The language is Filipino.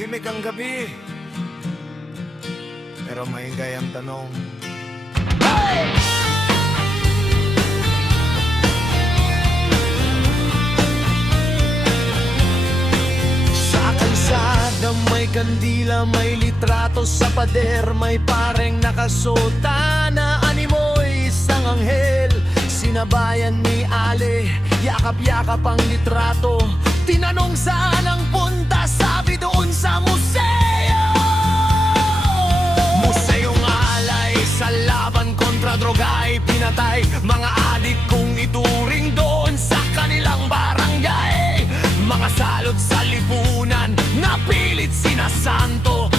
Tahimik ang gabi, pero maingay ang tanong. Sa kalsada may kandila, may litrato sa pader, may pareng nakasuota na animoy isang anghel. Sinabayan ni Ale, yakap-yakap ang litrato. Tinanong saan ang punta, sabi doon sa museo. Museong alay, sa laban kontra droga ay pinatay. Mga adik kung ituring doon sa kanilang barangay. Mga salot sa lipunan, napilit sinasanto.